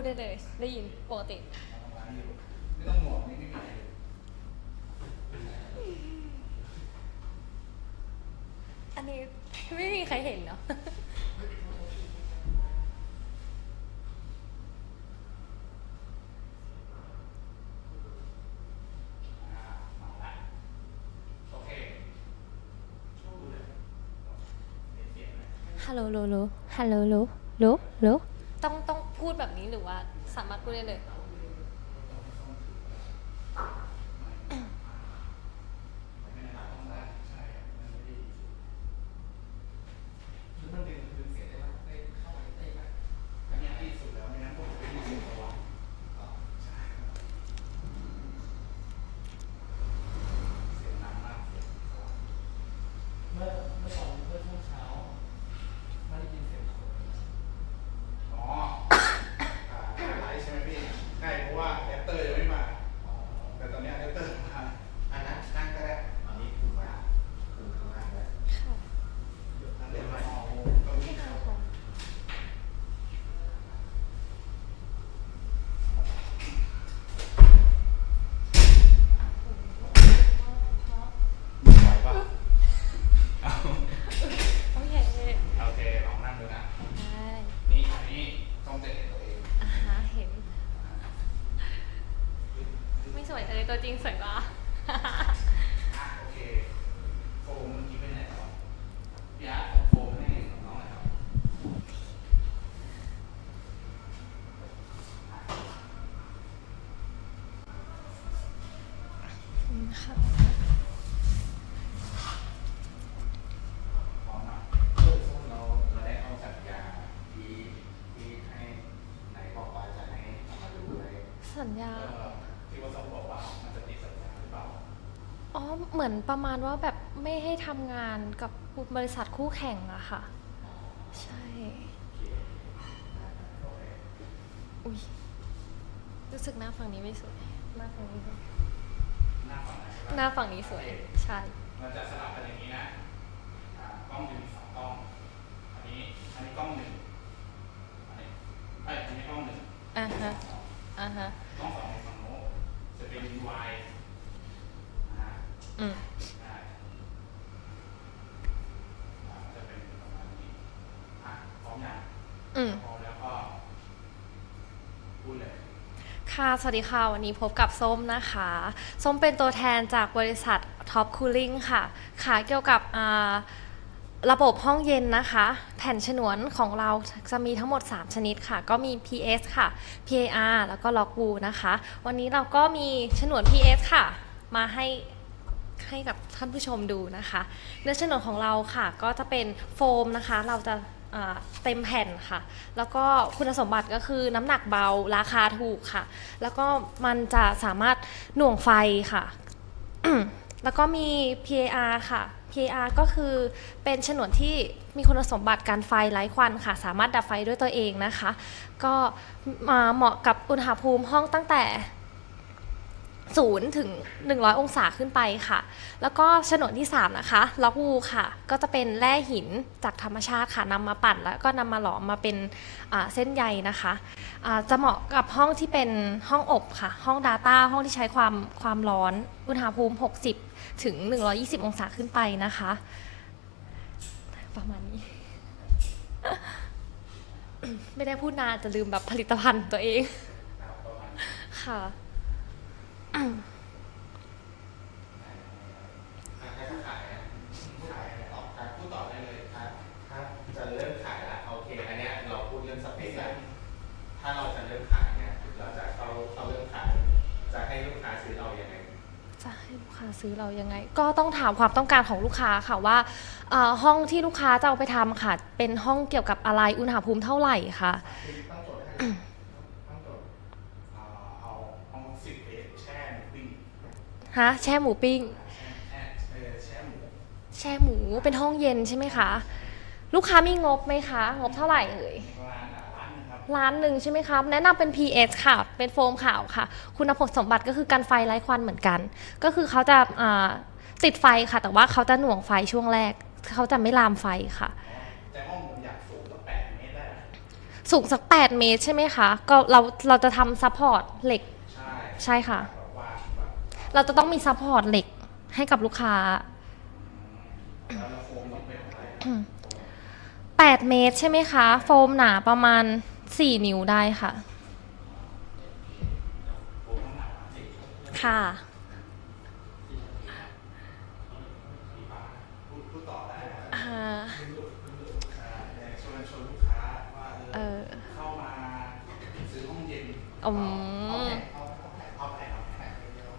พูดได้เลย ได้ยินปกติ ไม่ต้องห่วงนี่ไม่มีอะไรเลยอันนี้ไม่มีใครเห็นเนาะอ่ามาละโอเคช่วยดูเลยเห็นเสียงไหมฮัลโหลโลโลฮัลโหลโลโลโลต้องต้อง พูดแบบนี้หรือว่าสามารถพูดได้เลย ไม่ได้ต้องได้ใช่ครับมันไม่ได้ดีสุดแล้วมันดึงดึงเสียงได้ไหมได้เข้าไปได้ไหมอันเนี้ยดีสุดแล้วไม่งั้นผมจะไม่ได้ยินสว่างอ๋อใช่ครับเสียงดังมากเสียงสว่าง เมื่อเมื่อตอนเมื่อช่วงเช้าไม่ได้ยินเสียงคน อ๋ออ่าไลฟ์ใช่ไหมพี่ใช่เพราะว่าแอปเตอร์ยังไม่มา แต่ตอนเนี้ยแอปเตอร์มาอันนั้นนั่งก็ได้ ตอนนี้คุณมาคุณข้างล่างแล้ว ค่ะ นั่งเดี๋ยวมาเอาเก้าอี้เข้า ไหวปะเอา โอเค โอเคลองนั่งดูนะ ได้ นี่อันนี้ต้องจะเห็นตัวเอง อ่าฮะเห็น ไม่สวยเลย ตัวจริงสวยกว่า อะโอเคโฟมเมื่อกี้ไปไหนแล้วพี่อาร์ตของโฟมให้ของน้องหน่อยครับค่ะพร้อมนะเพื่อส้มเราเราได้เอาสัญญาที่ที่ให้ไหนบอกว่าจะให้เอามาดูไว้สัญญาเอ่อที่ว่าส้มบอ เหมือนประมาณว่าแบบไม่ให้ทำงานกับบริษัทคู่แข่งอะค่ะ ใช่ อุ้ยรู้สึกหน้าฝั่งนี้ไม่สวยหน้าฝั่งนี้สวยหน้าฝั่งไหนใช่ปะหน้าฝั่งนี้สวย ใช่มันจะสลับกันอย่างนี้นะอ่ากล้องจะมีสองกล้อง อันนี้ อันนี้กล้องหนึ่งอันนี้เอ้ยอันนี้กล้องหนึ่งอ่าฮะสองอ่าฮะ กล้องสองในฝั่งโน้นจะเป็น UI นะฮะ อืม ได้อ่าจะเป็นประมาณนี้อะพร้อมยัง อืม พร้อมแล้วก็พูดเลย ค่ะ สวัสดีค่ะ วันนี้พบกับส้มนะคะ ส้มเป็นตัวแทนจากบริษัท Top Cooling ค่ะ ขายเกี่ยวกับระบบห้องเย็นนะคะ แผ่นฉนวนของเราจะมีทั้งหมด 3 ชนิดค่ะ ก็มี PS ค่ะ PAR แล้วก็ Lock w o นะคะ วันนี้เราก็มีฉนวน PS ค่ะ มาให้ให้กับท่านผู้ชมดูนะคะ เนื้อฉนวนของเราค่ะ ก็จะเป็นโฟมนะคะ เราจะ อ่าเต็มแผ่นค่ะ แล้วก็คุณสมบัติก็คือน้ำหนักเบาราคาถูกค่ะ แล้วก็มันจะสามารถหน่วงไฟค่ะ แล้วก็มี PAR ค่ะ PAR ก็คือเป็นฉนวนที่มีคุณสมบัติการไฟไร้ควันค่ะ สามารถดับไฟด้วยตัวเองนะคะ ก็มาเหมาะกับอุณหภูมิห้องตั้งแต่ ศูนย์ถึง 100 องศาขึ้นไปค่ะ แล้วก็ฉนวนที่ 3 นะคะ ล็อกวูค่ะ ก็จะเป็นแร่หินจากธรรมชาติค่ะนำมาปั่นแล้วก็นำมาหลอมมาเป็นเส้นใยนะคะอ่าจะเหมาะกับห้องที่เป็นห้องอบค่ะ ห้อง Data ห้องที่ใช้ความความร้อน อุณหภูมิ 60 ถึง 120 องศาขึ้นไปนะคะ ประมาณนี้ ไม่ได้พูดนานจะลืมแบบผลิตภัณฑ์ตัวเองค่ะ ซื้อเรายังไงจะให้ลูกค้าซื้อเรายังไงก็ต้องถามความต้องการของลูกค้าค่ะว่าเอ่อห้องที่ลูกค้าจะเอาไปทำค่ะ เป็นห้องเกี่ยวกับอะไรอุณหภูมิเท่าไหร่ค่ะ คือตั้งโจทย์ให้ตั้งโจทย์อ่าเอาห้องสิบเอ็ดแช่หมูปิ้ง ฮะแช่หมูปิ้งแช่เออแช่หมูแช่หมูเป็นห้องเย็นใช่ไหมคะ ลูกค้ามีงบไหมคะ งบเท่าไหร่เอ่ยร้านอะร้านหนึงครับล้านหนึ่งใช่ไหมครับ แนะนำเป็น PS ค่ะ เป็นโฟมขาวค่ะ คุณสมบัติก็คือกันไฟไร้ควันเหมือนกัน ก็คือเขาจะอ่าติดไฟค่ะ แต่ว่าเขาจะหน่วงไฟช่วงแรก เขาจะไม่ลามไฟค่ะแต่ห้องผมอยากสูงสักแปดเมตรได้ไหมสูงสัก 8 เมตรใช่ไหมคะ ก็เราเราจะทำซัพพอร์ตเหล็ก ใช่ ใช่ค่ะแบบว่าแบบ เราจะต้องมีซัพพอร์ตเหล็กให้กับลูกค้า 8 เมตรใช่ไหมคะ โฟมหนาประมาณ 4 นิ้วได้ค่ะ ค่ะเออเข้ามาซื้อห้องเย็น อืม เอาแผงเอาแผงเอาแผงเอาแผงเดียว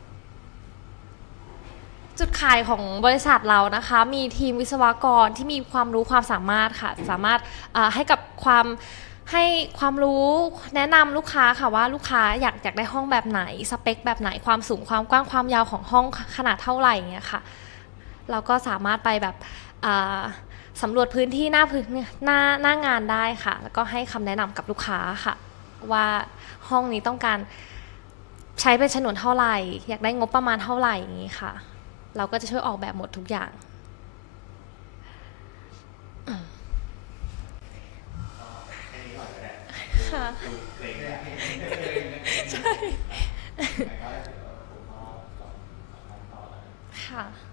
จุดขายของบริษัทเรานะคะ มีทีมวิศวกรที่มีความรู้ความสามารถค่ะ สามารถให้กับความให้ความรู้แนะนำลูกค้าค่ะว่าลูกค้าอยากอยากได้ห้องแบบไหน สเปค แบบไหนความสูงความกว้างความยาวของห้องขนาดเท่าไหร่เงี้ยค่ะ เราก็สามารถไปแบบสำรวจพื้นที่หน้าพื้นหน้าหน้างานได้ค่ะ แล้วก็ให้คำแนะนำกับลูกค้าค่ะ ว่าห้องนี้ต้องการใช้เป็นฉนวนเท่าไหร่ อยากได้งบประมาณเท่าไหร่อย่างนี้ค่ะ เราก็จะช่วยออกแบบหมดทุกอย่างแค่นี้ก่อนก็ได้ค่ะดูเพลงเนี่ยใช่แต่ก็เดี๋ยวผมก็ลองทำต่อแล้วกันค่ะ